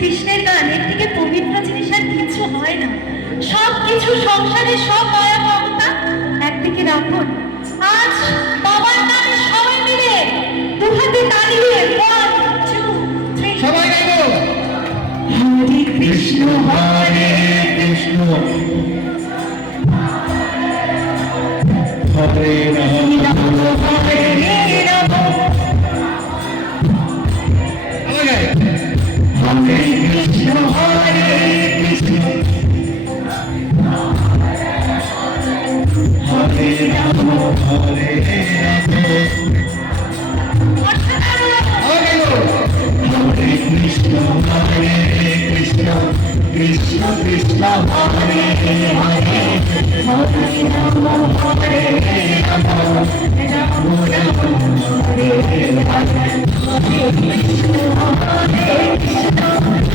কৃষ্ণের গান, এর থেকে পবিত্র জিনিস আর কিছু হয় না। সব কিছু সংসারের সব দয়া মমতা একদিকে রাখুন। আজ বাবার নাম সবাই মিলে দুহাতে তালি দিয়ে 1 2 3 সবাই গাইবো। কৃষ্ণ হরে কৃষ্ণ হরে রাম হরে রাম হরে কৃষ্ণ হরে কৃষ্ণ হরে রাম হরে রাম হরে কৃষ্ণ হরে কৃষ্ণ কৃষ্ণ কৃষ্ণ হরে হরে হরে রাম হরে রাম রাম রাম হরে হরে হরে কৃষ্ণ হরে কৃষ্ণ